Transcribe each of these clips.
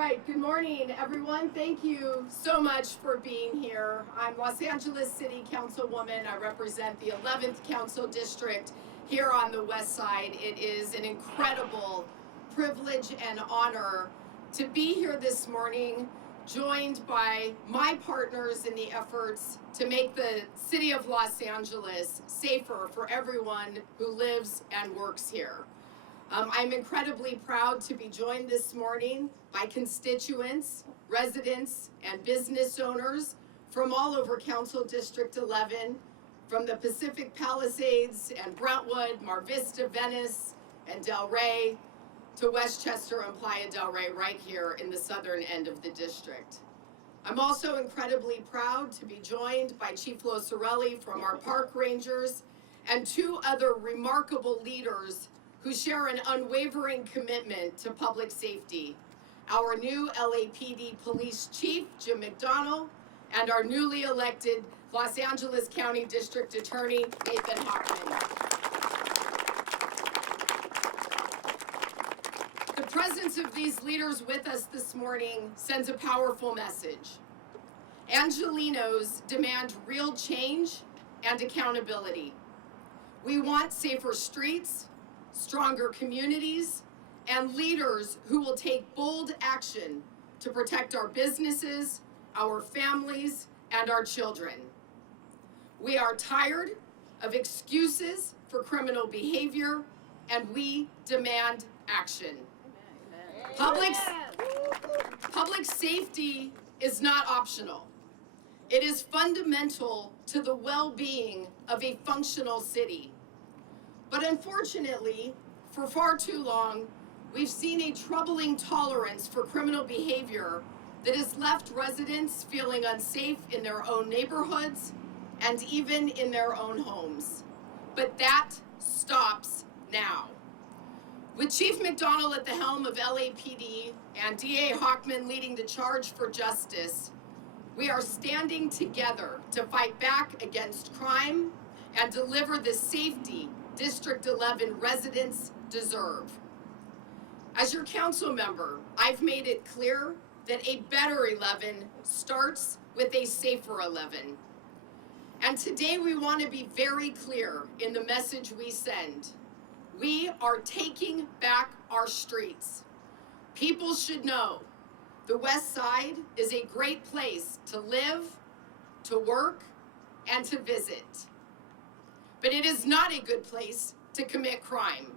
right, good morning, everyone. Thank you so much for being here. I'm Los Angeles City Councilwoman. I represent the 11th Council District here on the West Side. It is an incredible privilege and honor to be here this morning, joined by my partners in the efforts to make the city of Los Angeles safer for everyone who lives and works here. I'm incredibly proud to be joined this morning by constituents, residents, and business owners from all over Council District 11, from the Pacific Palisades and Brentwood, Mar Vista, Venice, and Del Rey, to Westchester and Playa del Rey right here in the southern end of the district. I'm also incredibly proud to be joined by Chief Losarelli from our park rangers and two other remarkable leaders who share an unwavering commitment to public safety. Our new LAPD Police Chief, Jim McDonnell, and our newly elected Los Angeles County District Attorney, Nathan Hochman. The presence of these leaders with us this morning sends a powerful message. Angelenos demand real change and accountability. We want safer streets, stronger communities, and leaders who will take bold action to protect our businesses, our families, and our children. We are tired of excuses for criminal behavior, and we demand action. Public safety is not optional. It is fundamental to the well-being of a functional city. But unfortunately, for far too long, we've seen a troubling tolerance for criminal behavior that has left residents feeling unsafe in their own neighborhoods and even in their own homes. But that stops now. With Chief McDonnell at the helm of LAPD and DA Hochman leading the charge for justice, we are standing together to fight back against crime and deliver the safety District 11 residents deserve. As your council member, I've made it clear that a better 11 starts with a safer 11. And today we want to be very clear in the message we send. We are taking back our streets. People should know the West Side is a great place to live, to work, and to visit. But it is not a good place to commit crime.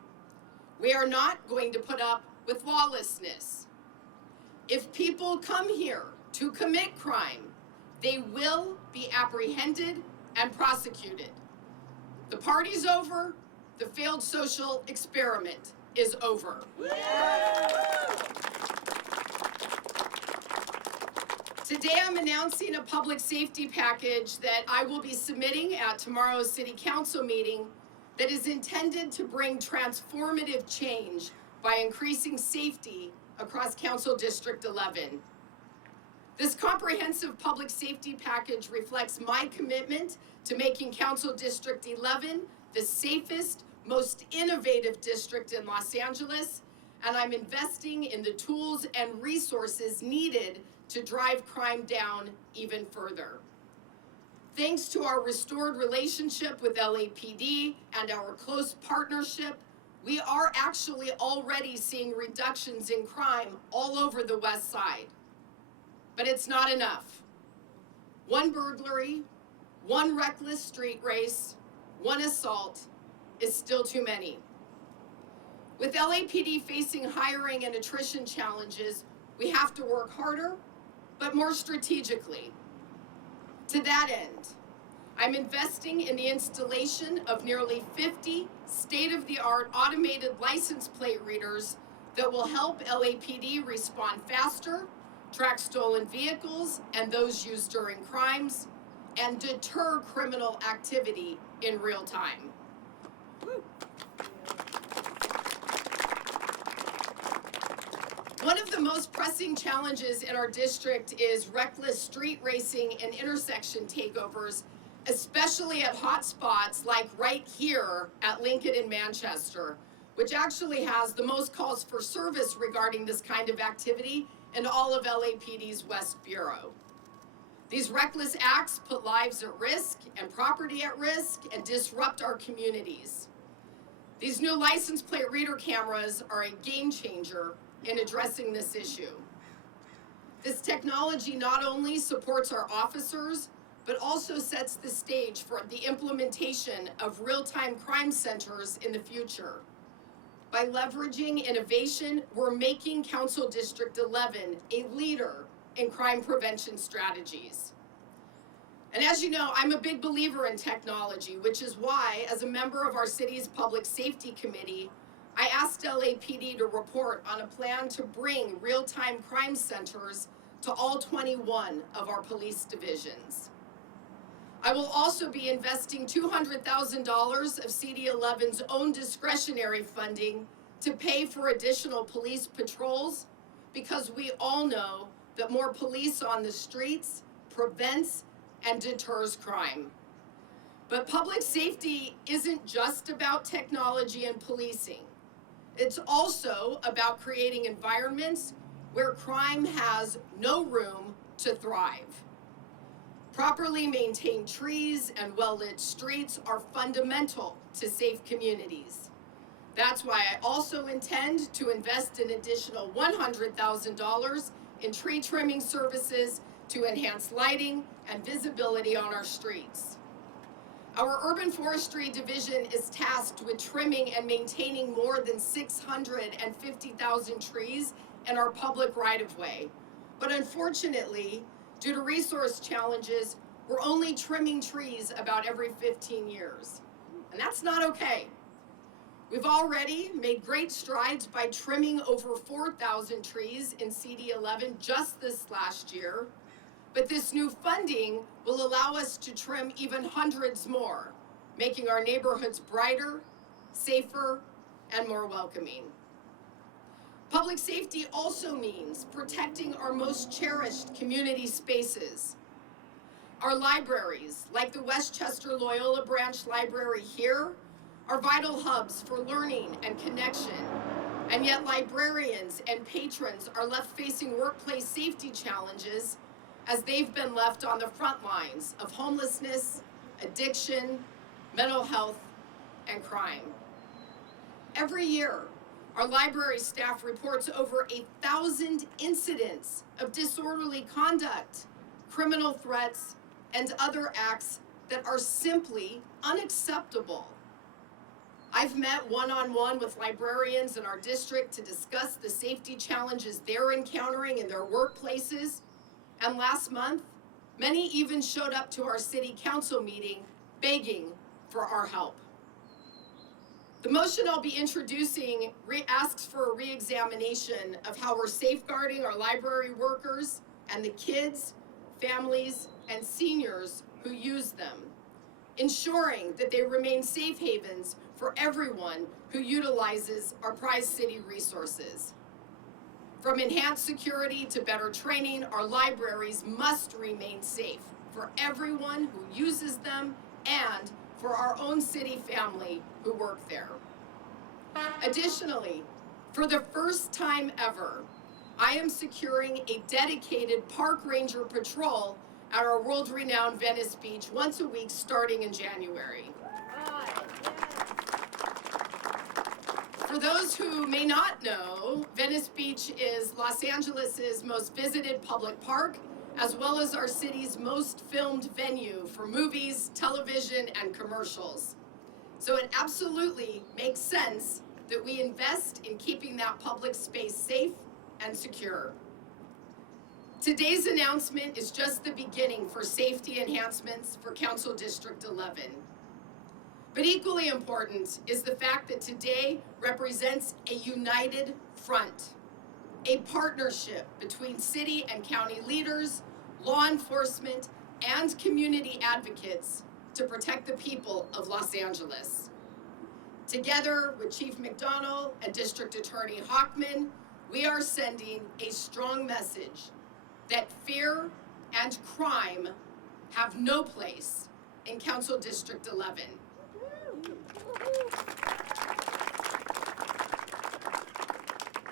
We are not going to put up with lawlessness. If people come here to commit crime, they will be apprehended and prosecuted. The party's over. The failed social experiment is over. Today I'm announcing a public safety package that I will be submitting at tomorrow's City Council meeting that is intended to bring transformative change by increasing safety across Council District 11. This comprehensive public safety package reflects my commitment to making Council District 11 the safest, most innovative district in Los Angeles, and I'm investing in the tools and resources needed to drive crime down even further. Thanks to our restored relationship with LAPD and our close partnership, we are actually already seeing reductions in crime all over the West Side. But it's not enough. One burglary, one reckless street race, one assault is still too many. With LAPD facing hiring and attrition challenges, we have to work harder, but more strategically. To that end, I'm investing in the installation of nearly 50 state-of-the-art automated license plate readers that will help LAPD respond faster, track stolen vehicles and those used during crimes, and deter criminal activity in real time. One of the most pressing challenges in our district is reckless street racing and intersection takeovers, especially at hot spots like right here at Lincoln and Manchester, which actually has the most calls for service regarding this kind of activity in all of LAPD's West Bureau. These reckless acts put lives at risk and property at risk and disrupt our communities. These new license plate reader cameras are a game changer in addressing this issue. This technology not only supports our officers, but also sets the stage for the implementation of real-time crime centers in the future. By leveraging innovation, we're making Council District 11 a leader in crime prevention strategies. And as you know, I'm a big believer in technology, which is why, as a member of our city's Public Safety Committee, I asked LAPD to report on a plan to bring real-time crime centers to all 21 of our police divisions. I will also be investing $200,000 of CD11's own discretionary funding to pay for additional police patrols, because we all know that more police on the streets prevents and deters crime. But public safety isn't just about technology and policing. It's also about creating environments where crime has no room to thrive. Properly maintained trees and well-lit streets are fundamental to safe communities. That's why I also intend to invest an additional $100,000 in tree trimming services to enhance lighting and visibility on our streets. Our Urban Forestry Division is tasked with trimming and maintaining more than 650,000 trees in our public right-of-way. But unfortunately, due to resource challenges, we're only trimming trees about every 15 years. And that's not okay. We've already made great strides by trimming over 4,000 trees in CD11 just this last year. But this new funding will allow us to trim even hundreds more, making our neighborhoods brighter, safer, and more welcoming. Public safety also means protecting our most cherished community spaces. Our libraries, like the Westchester Loyola Branch Library here, are vital hubs for learning and connection. And yet librarians and patrons are left facing workplace safety challenges as they've been left on the front lines of homelessness, addiction, mental health, and crime. Every year, our library staff reports over 1,000 incidents of disorderly conduct, criminal threats, and other acts that are simply unacceptable. I've met one-on-one with librarians in our district to discuss the safety challenges they're encountering in their workplaces. And last month, many even showed up to our city council meeting begging for our help. The motion I'll be introducing asks for a re-examination of how we're safeguarding our library workers and the kids, families, and seniors who use them, ensuring that they remain safe havens for everyone who utilizes our prized city resources. From enhanced security to better training, our libraries must remain safe for everyone who uses them and for our own city family who work there. Additionally, for the first time ever, I am securing a dedicated park ranger patrol at our world-renowned Venice Beach once a week starting in January. For those who may not know, Venice Beach is Los Angeles's most visited public park, as well as our city's most filmed venue for movies, television, and commercials. So it absolutely makes sense that we invest in keeping that public space safe and secure. Today's announcement is just the beginning for safety enhancements for Council District 11. But equally important is the fact that today represents a united front, a partnership between city and county leaders, law enforcement, and community advocates to protect the people of Los Angeles. Together with Chief McDonnell and District Attorney Hochman, we are sending a strong message that fear and crime have no place in Council District 11.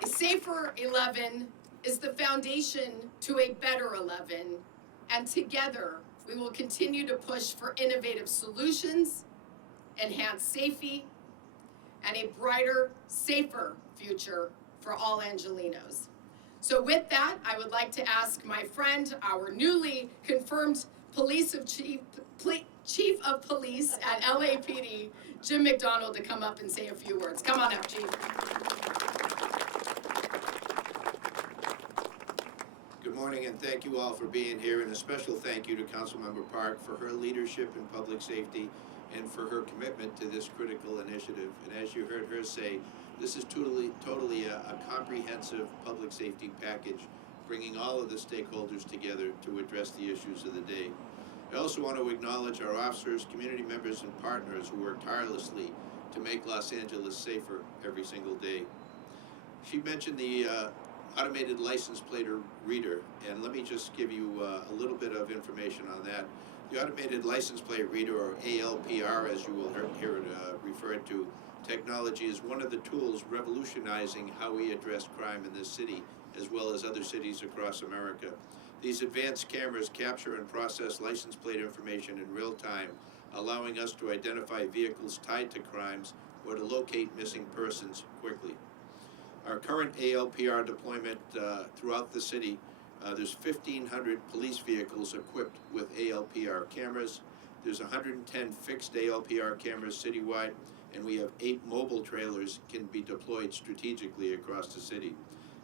A safer 11 is the foundation to a better 11, and together we will continue to push for innovative solutions, enhanced safety, and a brighter, safer future for all Angelenos. So with that, I would like to ask my friend, our newly confirmed Chief of Police at LAPD, Jim McDonald, to come up and say a few words. Come on up, Chief. Good morning, and thank you all for being here, and a special thank you to Councilmember Park for her leadership in public safety and for her commitment to this critical initiative. And as you heard her say, this is totally a comprehensive public safety package, bringing all of the stakeholders together to address the issues of the day. I also want to acknowledge our officers, community members, and partners who work tirelessly to make Los Angeles safer every single day. She mentioned the automated license plate reader, and let me just give you a little bit of information on that. The automated license plate reader, or ALPR as you will hear it referred to, technology is one of the tools revolutionizing how we address crime in this city, as well as other cities across America. These advanced cameras capture and process license plate information in real time, allowing us to identify vehicles tied to crimes or to locate missing persons quickly. Our current ALPR deployment throughout the city, there's 1,500 police vehicles equipped with ALPR cameras. There's 110 fixed ALPR cameras citywide, and we have 8 mobile trailers can be deployed strategically across the city.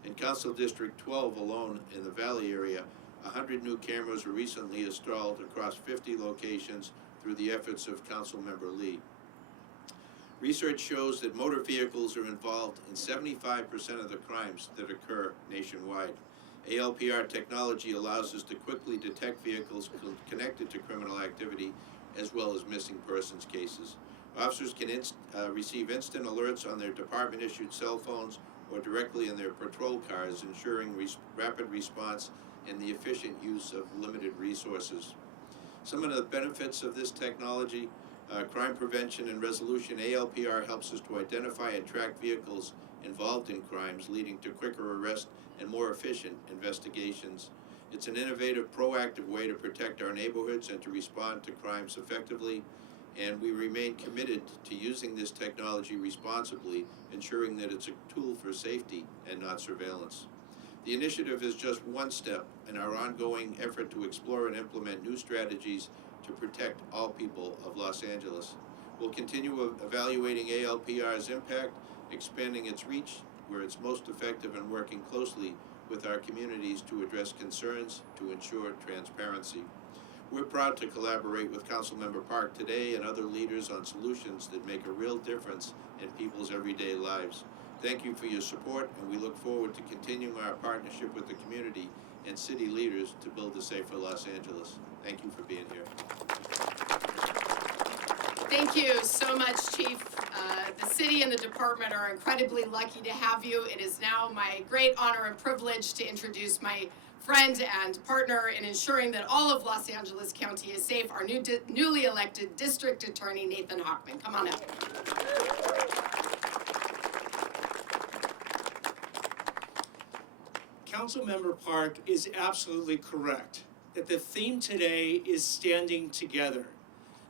In Council District 12 alone in the Valley area, 100 new cameras were recently installed across 50 locations through the efforts of Councilmember Lee. Research shows that motor vehicles are involved in 75% of the crimes that occur nationwide. ALPR technology allows us to quickly detect vehicles connected to criminal activity, as well as missing persons cases. Officers can receive instant alerts on their department-issued cell phones or directly in their patrol cars, ensuring rapid response and the efficient use of limited resources. Some of the benefits of this technology: crime prevention and resolution. ALPR helps us to identify and track vehicles involved in crimes, leading to quicker arrest and more efficient investigations. It's an innovative, proactive way to protect our neighborhoods and to respond to crimes effectively, and we remain committed to using this technology responsibly, ensuring that it's a tool for safety and not surveillance. The initiative is just one step in our ongoing effort to explore and implement new strategies to protect all people of Los Angeles. We'll continue evaluating ALPR's impact, expanding its reach where it's most effective, and working closely with our communities to address concerns to ensure transparency. We're proud to collaborate with Councilmember Park today and other leaders on solutions that make a real difference in people's everyday lives. Thank you for your support, and we look forward to continuing our partnership with the community and city leaders to build a safer Los Angeles. Thank you for being here. Thank you so much, Chief. The city and the department are incredibly lucky to have you. It is now my great honor and privilege to introduce my friend and partner in ensuring that all of Los Angeles County is safe, our newly elected District Attorney, Nathan Hochman. Come on up. Councilmember Park is absolutely correct that the theme today is standing together.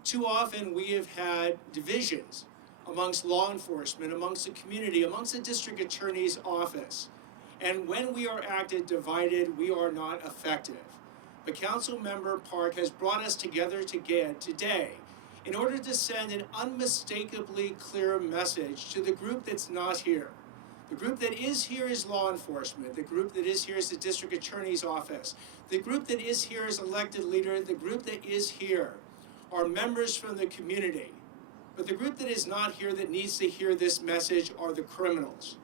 Too often we have had divisions amongst law enforcement, amongst the community, amongst the district attorney's office. And when we are acted divided, we are not effective. But Councilmember Park has brought us together today in order to send an unmistakably clear message to the group that's not here. The group that is here is law enforcement. The group that is here is the district attorney's office. The group that is here is elected leader. The group that is here are members from the community. But the group that is not here that needs to hear this message are the criminals.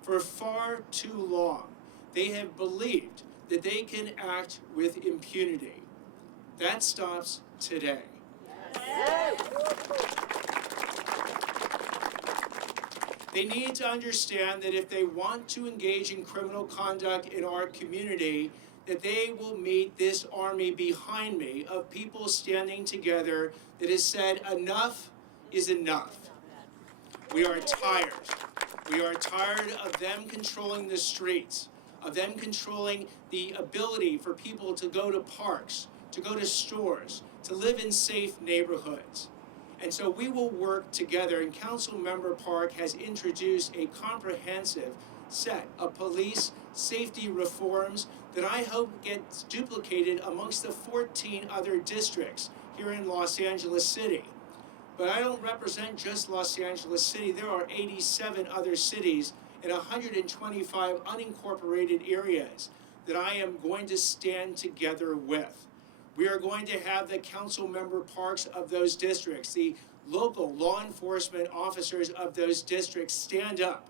For far too long, they have believed that they can act with impunity. That stops today. They need to understand that if they want to engage in criminal conduct in our community, that they will meet this army behind me of people standing together that has said enough is enough. We are tired. We are tired of them controlling the streets, of them controlling the ability for people to go to parks, to go to stores, to live in safe neighborhoods. And so we will work together, and Councilmember Park has introduced a comprehensive set of police safety reforms that I hope gets duplicated amongst the 14 other districts here in Los Angeles City. But I don't represent just Los Angeles City. There are 87 other cities and 125 unincorporated areas that I am going to stand together with. We are going to have the council member parks of those districts, the local law enforcement officers of those districts stand up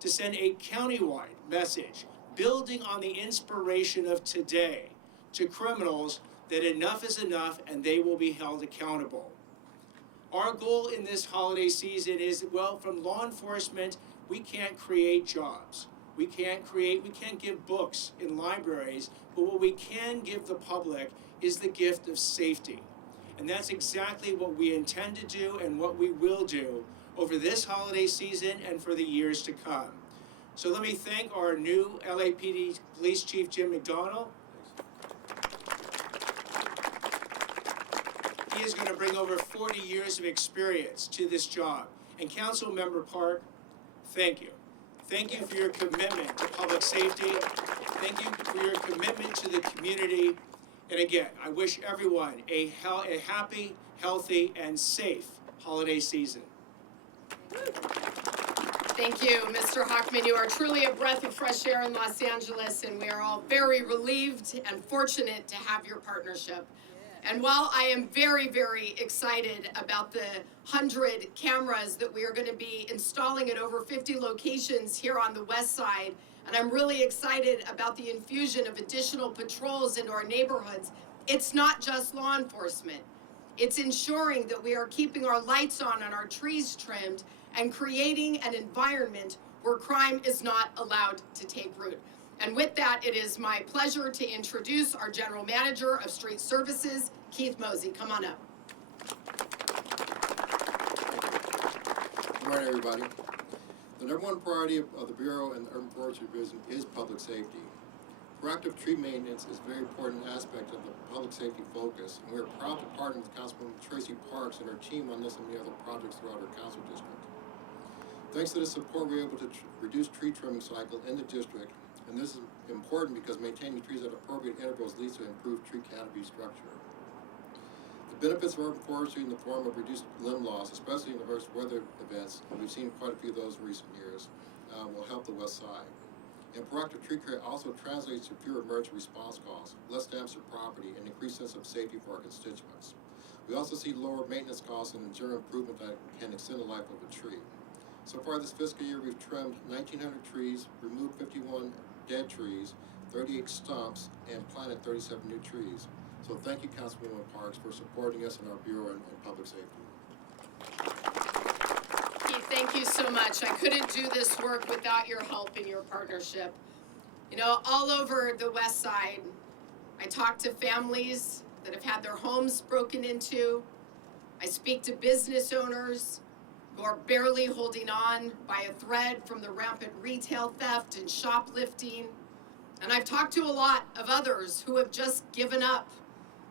to send a countywide message, building on the inspiration of today, to criminals that enough is enough and they will be held accountable. Our goal in this holiday season is, well, from law enforcement, we can't create jobs. We can't give books in libraries, but what we can give the public is the gift of safety. And that's exactly what we intend to do and what we will do over this holiday season and for the years to come. So let me thank our new LAPD Police Chief, Jim McDonnell. He is going to bring over 40 years of experience to this job. And Councilmember Park, thank you. Thank you for your commitment to public safety. Thank you for your commitment to the community. And again, I wish everyone a happy, healthy, and safe holiday season. Thank you, Mr. Hochman. You are truly a breath of fresh air in Los Angeles, and we are all very relieved and fortunate to have your partnership. And while I am very, very excited about the 100 cameras that we are going to be installing at over 50 locations here on the west side, and I'm really excited about the infusion of additional patrols into our neighborhoods, it's not just law enforcement. It's ensuring that we are keeping our lights on and our trees trimmed and creating an environment where crime is not allowed to take root. And with that, it is my pleasure to introduce our General Manager of Street Services, Keith Mosey. Come on up. Good morning, everybody. The number one priority of the Bureau and the Urban Forestry Division is public safety. Proactive tree maintenance is a very important aspect of the public safety focus, and we are proud to partner with Councilwoman Tracy Parks and her team on this and many other projects throughout our council district. Thanks to this support, we're able to reduce tree trimming cycle in the district, and this is important because maintaining trees at appropriate intervals leads to improved tree canopy structure. The benefits of urban forestry in the form of reduced limb loss, especially in adverse weather events, and we've seen quite a few of those in recent years, will help the west side. And proactive tree care also translates to fewer emergency response calls, less damage to property, and increased sense of safety for our constituents. We also see lower maintenance costs and general improvement that can extend the life of a tree. So far this fiscal year, we've trimmed 1,900 trees, removed 51 dead trees, 38 stumps, and planted 37 new trees. So thank you, Councilwoman Parks, for supporting us in our Bureau and Public Safety. Keith, thank you so much. I couldn't do this work without your help and your partnership. You know, all over the west side, I talk to families that have had their homes broken into. I speak to business owners who are barely holding on by a thread from the rampant retail theft and shoplifting. And I've talked to a lot of others who have just given up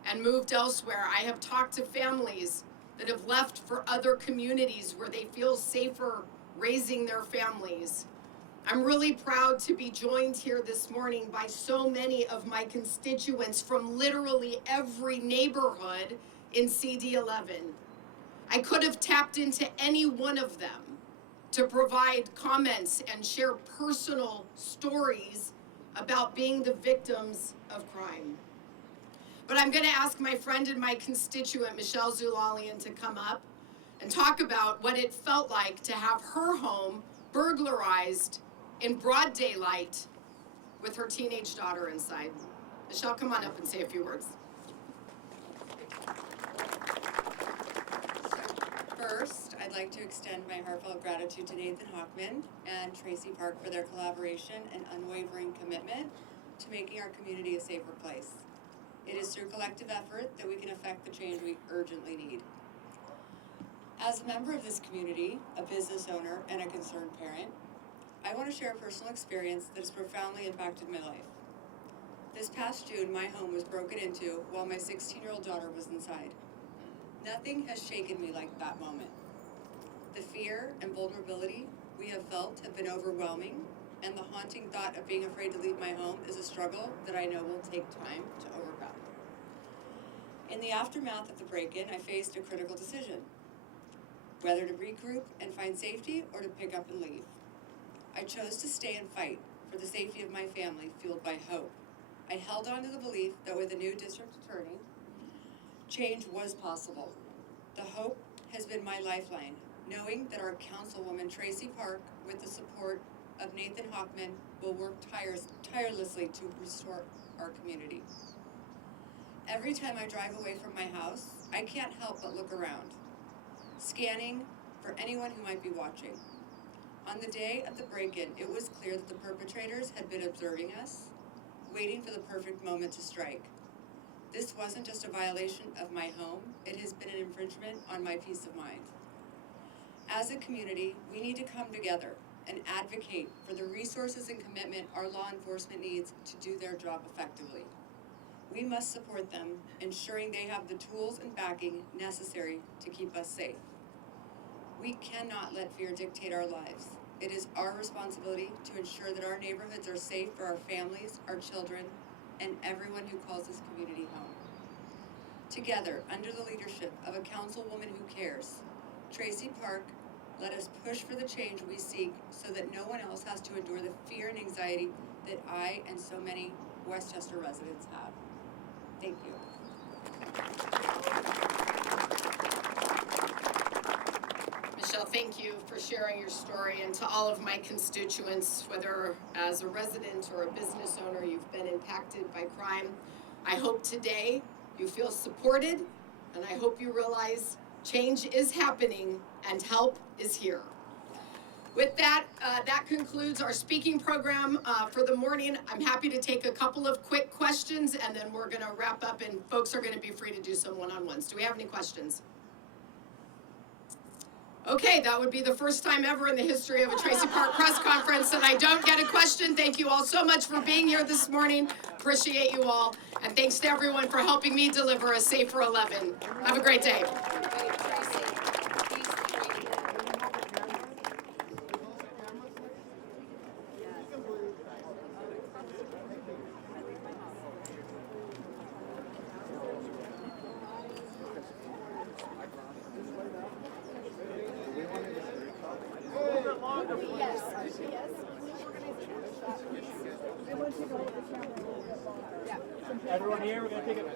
and moved elsewhere. I have talked to families that have left for other communities where they feel safer raising their families. I'm really proud to be joined here this morning by so many of my constituents from literally every neighborhood in CD11. I could have tapped into any one of them to provide comments and share personal stories about being the victims of crime. But I'm going to ask my friend and my constituent, Michelle Zulalian, to come up and talk about what it felt like to have her home burglarized in broad daylight with her teenage daughter inside. Michelle, come on up and say a few words. First, I'd like to extend my heartfelt gratitude to Nathan Hochman and Tracy Park for their collaboration and unwavering commitment to making our community a safer place. It is through collective effort that we can affect the change we urgently need. As a member of this community, a business owner, and a concerned parent, I want to share a personal experience that has profoundly impacted my life. This past June, my home was broken into while my 16-year-old daughter was inside. Nothing has shaken me like that moment. The fear and vulnerability we have felt have been overwhelming, and the haunting thought of being afraid to leave my home is a struggle that I know will take time to overcome. In the aftermath of the break-in, I faced a critical decision: whether to regroup and find safety or to pick up and leave. I chose to stay and fight for the safety of my family, fueled by hope. I held on to the belief that with a new district attorney, change was possible. The hope has been my lifeline, knowing that our councilwoman Tracy Park, with the support of Nathan Hockman, will work tirelessly to restore our community. Every time I drive away from my house, I can't help but look around, scanning for anyone who might be watching. On the day of the break-in, it was clear that the perpetrators had been observing us, waiting for the perfect moment to strike. This wasn't just a violation of my home, it has been an infringement on my peace of mind. As a community, we need to come together and advocate for the resources and commitment our law enforcement needs to do their job effectively. We must support them, ensuring they have the tools and backing necessary to keep us safe. We cannot let fear dictate our lives. It is our responsibility to ensure that our neighborhoods are safe for our families, our children, and everyone who calls this community home. Together, under the leadership of a councilwoman who cares, Tracy Park, let us push for the change we seek so that no one else has to endure the fear and anxiety that I and so many Westchester residents have. Thank you. Michelle, thank you for sharing your story, and to all of my constituents, whether as a resident or a business owner, you've been impacted by crime. I hope today you feel supported, and I hope you realize change is happening and help is here. With that, that concludes our speaking program for the morning. I'm happy to take a couple of quick questions, and then we're gonna wrap up, and folks are gonna be free to do some one-on-ones. Do we have any questions? Okay, that would be the first time ever in the history of a Tracy Park press conference that I don't get a question. Thank you all so much for being here this morning. Appreciate you all. And thanks to everyone for helping me deliver a safer 11. Have a great day. Everyone here, we're going to take a